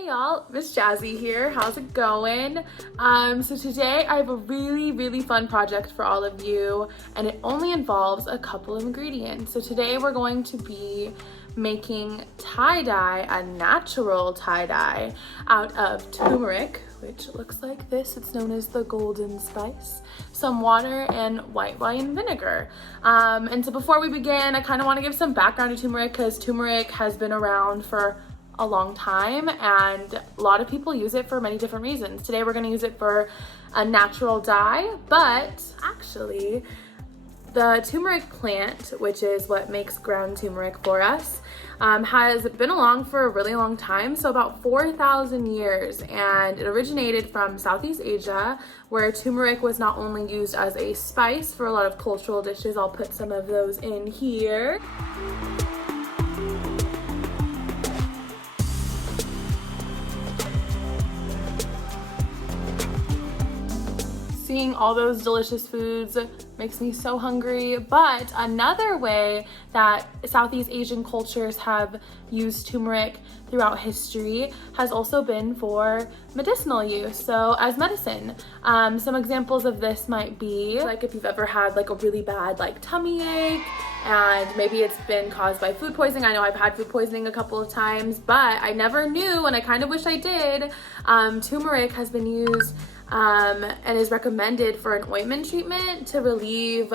Hey y'all, Ms Jazzy here. How's it going? So today I have a really fun project for all of you, and it only involves a couple of ingredients. So today we're going to be making tie-dye, a natural tie-dye out of turmeric, which looks like this. It's known as the golden spice, some water, and white wine vinegar. And so before we begin, I kind of want to give some background to turmeric because turmeric has been around for a long time and a lot of people use it for many different reasons. Today we're going to use it for a natural dye, but actually the turmeric plant, which is what makes ground turmeric for us, has been along for a really long time, so about 4,000 years, and it originated from Southeast Asia, where turmeric was not only used as a spice for a lot of cultural dishes. I'll put some of those in here. Seeing all those delicious foods makes me so hungry. But another way that Southeast Asian cultures have used turmeric throughout history has also been for medicinal use, so as medicine. Some examples of this might be like if you've ever had like a really bad like tummy ache and maybe it's been caused by food poisoning. I know I've had food poisoning a couple of times, but I never knew, and I kind of wish I did. Turmeric has been used and is recommended for an ointment treatment to relieve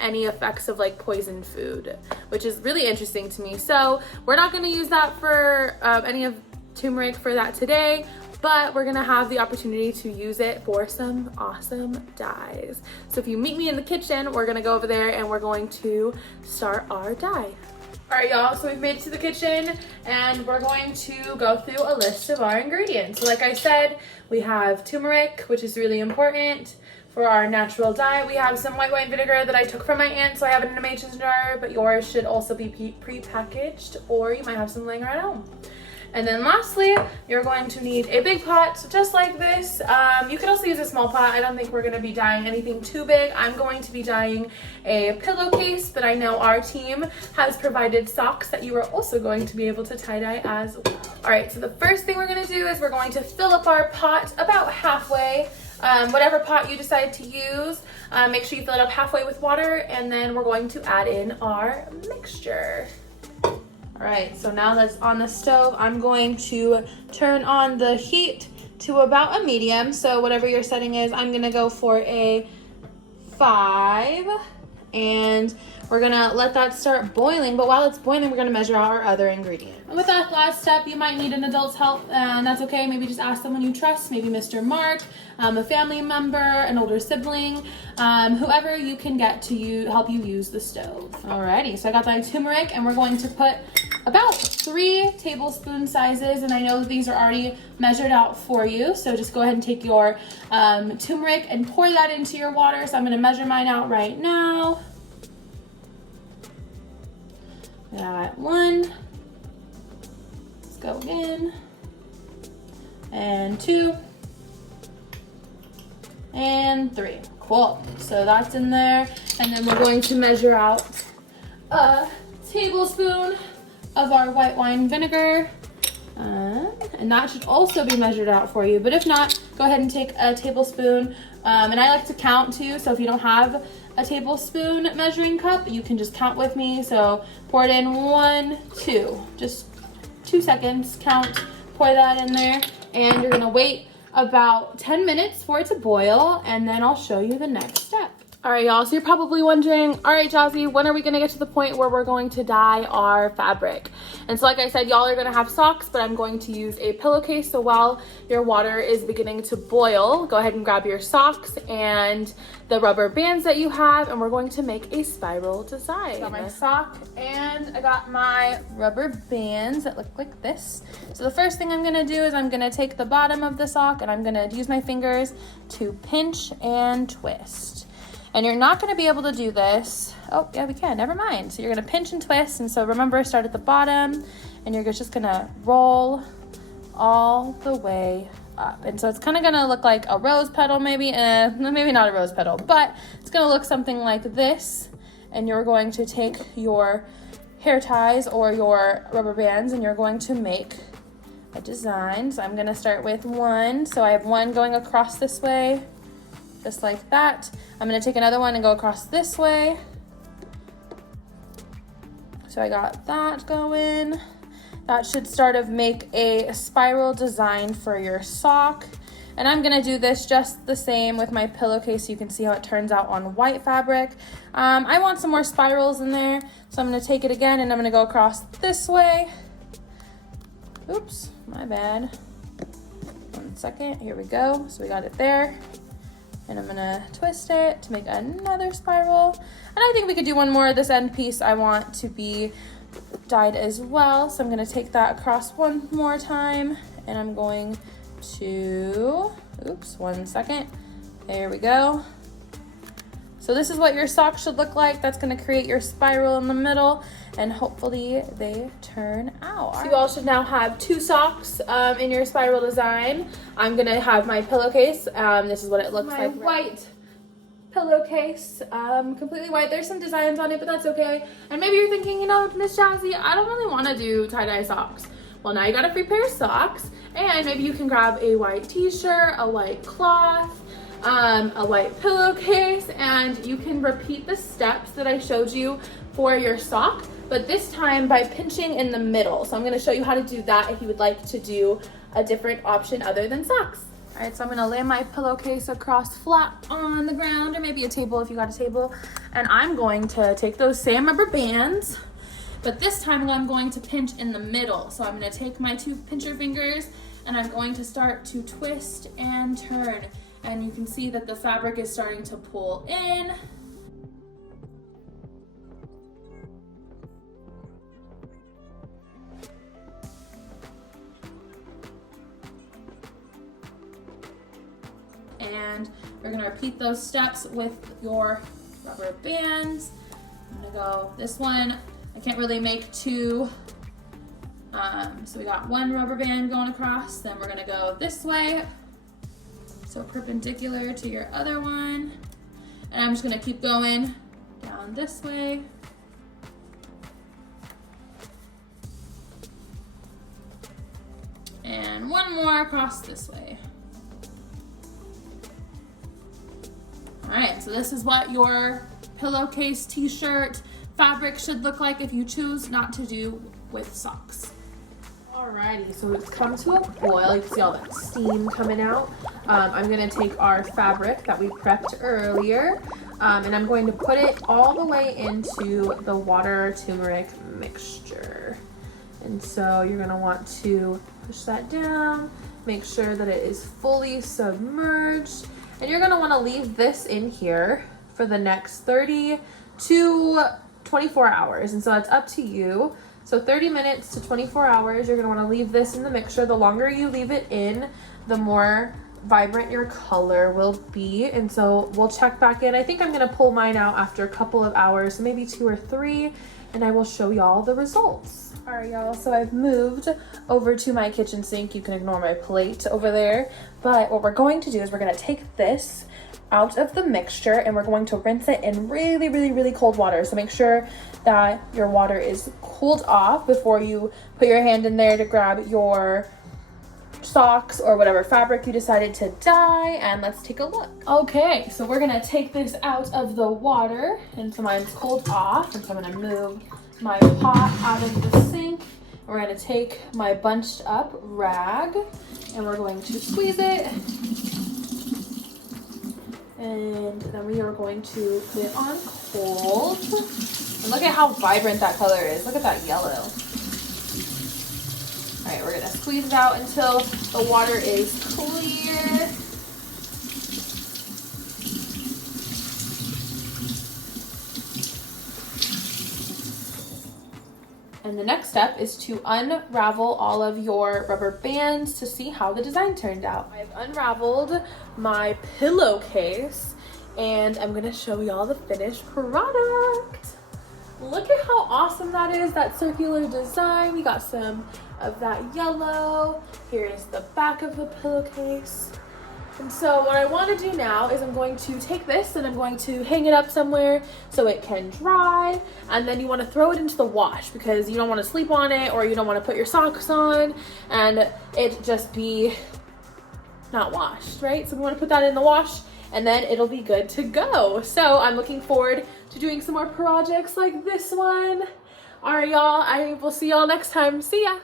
any effects of like poisoned food, which is really interesting to me. So we're not going to use that for any of turmeric for that today, but we're gonna have the opportunity to use it for some awesome dyes. So if you meet me in the kitchen, we're gonna go over there and we're going to start our dye. All right, y'all, so we've made it to the kitchen and we're going to go through a list of our ingredients. So like I said, we have turmeric, which is really important for our natural dye. We have some white wine vinegar that I took from my aunt, so I have it in a mason jar, but yours should also be pre-packaged, or you might have some laying around at home. And then lastly, you're going to need a big pot just like this. You could also use a small pot. I don't think we're gonna be dyeing anything too big. I'm going to be dyeing a pillowcase, but I know our team has provided socks that you are also going to be able to tie-dye as well. All right, so the first thing we're gonna do is we're going to fill up our pot about halfway. Whatever pot you decide to use, make sure you fill it up halfway with water, and then we're going to add in our mixture. All right, so now that's on the stove, I'm going to turn on the heat to about a medium. So whatever your setting is, I'm gonna go for a 5, and we're gonna let that start boiling. But while it's boiling, we're gonna measure out our other ingredients. And with that last step, you might need an adult's help, and that's okay. Maybe just ask someone you trust, maybe Mr. Mark, a family member, an older sibling, whoever you can get to help you use the stove. Alrighty, so I got my turmeric, and we're going to put about 3 tablespoon sizes, and I know that these are already measured out for you, so just go ahead and take your turmeric and pour that into your water. So I'm gonna measure mine out right now. Got 1, let's go again, and 2, and 3. Cool, so that's in there, and then we're going to measure out a tablespoon of our white wine vinegar, and that should also be measured out for you, but if not, go ahead and take a tablespoon, and I like to count too, so if you don't have a tablespoon measuring cup, you can just count with me. So pour it in 1, 2, just 2 seconds, count, pour that in there, and you're gonna wait about 10 minutes for it to boil, and then I'll show you the next step. All right, y'all, so you're probably wondering, all right, Jazzy, when are we gonna get to the point where we're going to dye our fabric? And so like I said, y'all are gonna have socks, but I'm going to use a pillowcase. So while your water is beginning to boil, go ahead and grab your socks and the rubber bands that you have, and we're going to make a spiral design. I got my sock and I got my rubber bands that look like this. So the first thing I'm gonna do is I'm gonna take the bottom of the sock and I'm gonna use my fingers to pinch and twist. And you're not gonna be able to do this. Oh, yeah, we can, never mind. So you're gonna pinch and twist, and so remember, start at the bottom, and you're just gonna roll all the way up. And so it's kind of gonna look like a rose petal, maybe not a rose petal, but it's gonna look something like this. And you're going to take your hair ties or your rubber bands, and you're going to make a design. So I'm gonna start with one. So I have one going across this way, just like that. I'm gonna take another one and go across this way. So I got that going. That should start of make a spiral design for your sock. And I'm gonna do this just the same with my pillowcase so you can see how it turns out on white fabric. I want some more spirals in there, so I'm gonna take it again and I'm gonna go across this way. Oops, my bad. 1 second, here we go. So we got it there. And I'm gonna twist it to make another spiral. And I think we could do one more. This end piece I want to be dyed as well. So I'm gonna take that across one more time and I'm going to, oops, 1 second. There we go. So this is what your sock should look like. That's gonna create your spiral in the middle and hopefully they turn out. So you all should now have 2 socks in your spiral design. I'm gonna have my pillowcase. This is what it looks like. White pillowcase, completely white. There's some designs on it, but that's okay. And maybe you're thinking, you know, Ms. Jazzy, I don't really wanna do tie-dye socks. Well, now you got a free pair of socks, and maybe you can grab a white t-shirt, a white cloth, a white pillowcase, and you can repeat the steps that I showed you for your sock, but this time by pinching in the middle. So I'm gonna show you how to do that if you would like to do a different option other than socks. All right, so I'm gonna lay my pillowcase across flat on the ground, or maybe a table if you got a table, and I'm going to take those same rubber bands, but this time I'm going to pinch in the middle. So I'm gonna take my 2 pincher fingers and I'm going to start to twist and turn. And you can see that the fabric is starting to pull in. And we're gonna repeat those steps with your rubber bands. I'm gonna go this one. I can't really make 2. So we got 1 rubber band going across, then we're gonna go this way. So perpendicular to your other one. And I'm just gonna keep going down this way. And 1 more across this way. All right, so this is what your pillowcase t-shirt fabric should look like if you choose not to do with socks. Alrighty, so it's come to a boil. You can see all that steam coming out. I'm gonna take our fabric that we prepped earlier, and I'm going to put it all the way into the water turmeric mixture. And so you're gonna want to push that down, make sure that it is fully submerged, and you're gonna wanna leave this in here for the next 30 to 24 hours. And so it's up to you. So 30 minutes to 24 hours, you're gonna wanna leave this in the mixture. The longer you leave it in, the more vibrant your color will be. And so we'll check back in. I think I'm gonna pull mine out after a couple of hours, maybe 2 or 3, and I will show y'all the results. All right, y'all, so I've moved over to my kitchen sink. You can ignore my plate over there. But what we're going to do is we're gonna take this out of the mixture and we're going to rinse it in really, really, really cold water. So make sure that your water is cooled off before you put your hand in there to grab your socks or whatever fabric you decided to dye, and let's take a look. Okay, so we're gonna take this out of the water, and so mine's cooled off, and so I'm gonna move my pot out of the sink. We're gonna take my bunched up rag and we're going to squeeze it. And then we are going to put it on cold. And look at how vibrant that color is. Look at that yellow. All right, we're gonna squeeze it out until the water is clear. And the next step is to unravel all of your rubber bands to see how the design turned out. I've unraveled my pillowcase and I'm gonna show y'all the finished product. Look at how awesome that is, that circular design. We got some of that yellow. Here is the back of the pillowcase. And so what I want to do now is I'm going to take this and I'm going to hang it up somewhere so it can dry, and then you want to throw it into the wash because you don't want to sleep on it or you don't want to put your socks on and it just be not washed, right? So we want to put that in the wash and then it'll be good to go. So I'm looking forward to doing some more projects like this one. All right, y'all, I will see y'all next time. See ya.